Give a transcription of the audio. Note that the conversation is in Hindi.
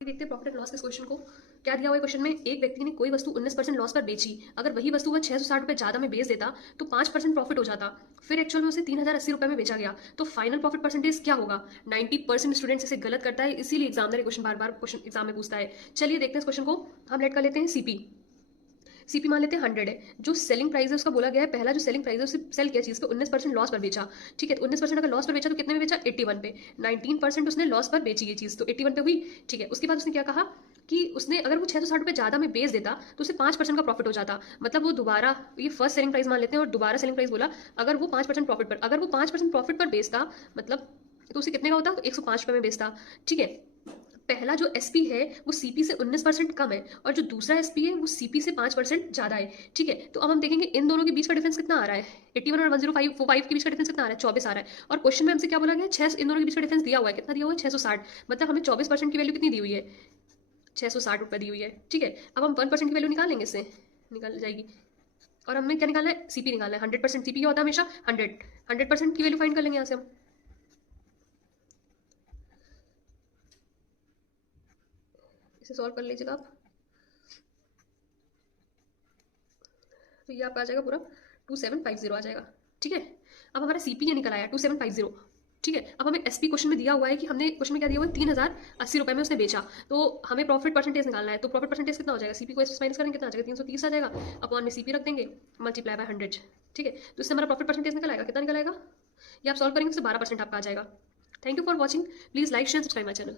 देखते हैं प्रॉफिट एंड लॉस के क्वेश्चन को। क्या दिया हुआ है क्वेश्चन में, एक व्यक्ति ने कोई वस्तु 19% लॉस पर बेची, अगर वही वस्तु वह 660 रुपए ज्यादा में बेच देता तो 5% प्रॉफिट हो जाता, फिर एक्चुअल में उसे 3080 रुपए में बेचा गया, तो फाइनल प्रॉफिट परसेंटेज क्या होगा। 90% स्टूडेंट्स इसे गलत करता है, इसीलिए एग्जामिनर क्वेश्चन बार बार क्वेश्चन एग्जाम में पूछता है। चलिए देखते हैं इस क्वेश्चन को। हम लेट कर लेते हैं सीपी मान लेते हैं 100 है। जो सेलिंग प्राइस है उसका बोला गया है, पहला जो सेलिंग प्राइस है उसे सेल किया चीज पे 19% लॉस पर बेचा। ठीक है, तो 19% अगर लॉस पर बेचा तो कितने में बेचा, 81 पे। 19% उसने लॉस पर बेची ये चीज, तो 81 पे हुई। ठीक है, उसके बाद उसने क्या कहा कि उसने अगर वो 660 रुपए ज्यादा में बेच देता तो उसे 5% का प्रॉफिट हो जाता। मतलब वो दोबारा, ये फर्स्ट सेलिंग प्राइस मान लेते हैं और दोबारा सेलिंग प्राइस बोला, अगर वो 5% प्रॉफिट पर, अगर वो 5% प्रॉफिट पर बेचता, मतलब तो उसे कितने का होता, 105 रुपए में बेचता। ठीक है, पहला जो एसपी है वो सीपी से 19% कम है और जो दूसरा एसपी है वो सीपी से 5% ज्यादा है। ठीक है, तो अब हम देखेंगे इन दोनों के बीच का डिफरेंस कितना आ रहा है। 81 और 1055 के बीच का डिफरेंस कितना आ रहा है, 24 आ रहा है। और क्वेश्चन में हमसे क्या बोला गया, 6, इन दोनों के बीच का डिफरेंस दिया हुआ है, कितना दिया हुआ है, 660। मतलब हमें 24% की वैल्यू कितनी दी हुई है, 660 रुपये दी हुई है। ठीक है, अब हम 1% की वैल्यू निकालेंगे, इससे निकल जाएगी। और हमें क्या निकालना है, सीपी निकालना है। 100% सीपी क्या होता है हमेशा 100% की वैल्यू फाइंड कर लेंगे यहाँ से हम। इसे सॉल्व कर लीजिएगा आप, तो ये आपका आ जाएगा पूरा 2750 आ जाएगा। ठीक है, अब हमारा सीपी ये निकल आया 2750। ठीक है, अब हमें एसपी क्वेश्चन में दिया हुआ है कि हमने क्वेश्चन में क्या दिया हुआ है, 3080 रुपए में उसने बेचा, तो हमें प्रॉफिट परसेंटेज निकालना है। तो प्रॉफिट परसेंटेज कितना हो जाएगा, सीपी को एस माइनस करेंगे कितना आ जाएगा, 330 आ जाएगा। अपॉन में सीपी रख देंगे, मल्टीप्लाई बाय 100। ठीक है, तो इससे हमारा प्रॉफिट परसेंटेज निकल आएगा, कितना निकल आएगा, ये आप सॉल्व करेंगे तो 12% आपका आ जाएगा। Thank you for watching, please like share subscribe my channel.